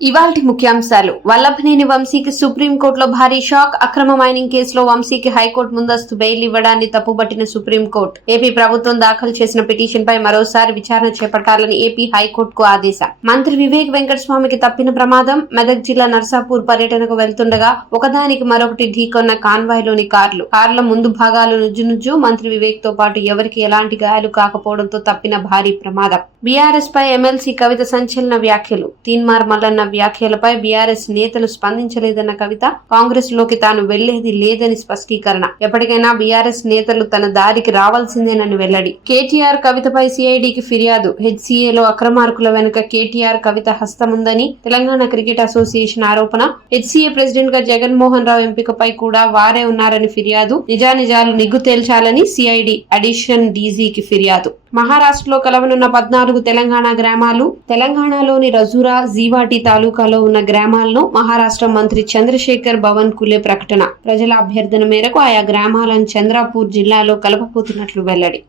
ఇవాల్టి ముఖ్యాంశాలు. వల్లభనేని వంశీకి సుప్రీంకోర్టులో భారీ షాక్. అక్రమ మైనింగ్ కేసులో వంశీకి హైకోర్టు ముందస్తు బెయిల్ ఇవ్వడాన్ని తప్పుబట్టిన సుప్రీంకోర్టు. ఏపీ ప్రభుత్వం దాఖలు చేసిన పిటిషన్ పై మరోసారి విచారణ చేపట్టాలని ఏపీ హైకోర్టుకు ఆదేశం. మంత్రి వివేక్ వెంకటస్వామికి తప్పిన ప్రమాదం. మెదక్ జిల్లా నర్సాపూర్ పర్యటనకు వెళ్తుండగా ఒకదానికి మరొకటి ఢీకొన్న కాన్వాయ్లోని కార్ల ముందు భాగాలు నుజ్జు. మంత్రి వివేక్ తో పాటు ఎవరికి ఎలాంటి గాయాలు కాకపోవడంతో తప్పిన భారీ ప్రమాదం. బీఆర్ఎస్ పై ఎమ్మెల్సీ కవిత సంచలన వ్యాఖ్యలు. తీన్మార్ మల్లన్న వ్యాఖ్యలపై బీఆర్ఎస్ నేతలు స్పందించలేదన్న కవిత, కాంగ్రెస్ లోకి తాను వెళ్లేది లేదని స్పష్టీకరణ. ఎప్పటికైనా బీఆర్ఎస్ నేతలు తన దారికి రావాల్సిందేనని వెల్లడి. కేటీఆర్ కవితపై సిఐడికి ఫిర్యాదు. హెచ్సీఏలో అక్రమార్కుల వెనుక కేటీఆర్ కవిత హస్తముందని తెలంగాణ క్రికెట్ అసోసియేషన్ ఆరోపణ. హెచ్సీఏ ప్రెసిడెంట్ గా జగన్మోహన్ రావు ఎంపికపై కూడా వారే ఉన్నారని ఫిర్యాదు. నిజానిజాలు నిగ్గు తేల్చాలని సిఐడి అడిషన్ డీజీకి ఫిర్యాదు. మహారాష్ట్రలో కలవనున్న 14 తెలంగాణ గ్రామాలు. తెలంగాణలోని రజూరా, జీవాటి తాలూకాలో ఉన్న గ్రామాలను మహారాష్ట్ర మంత్రి చంద్రశేఖర్ బవన్కులే ప్రకటన. ప్రజల అభ్యర్థన మేరకు ఆయా గ్రామాలను చంద్రాపూర్ జిల్లాలో కలపబోతున్నట్లు వెల్లడి.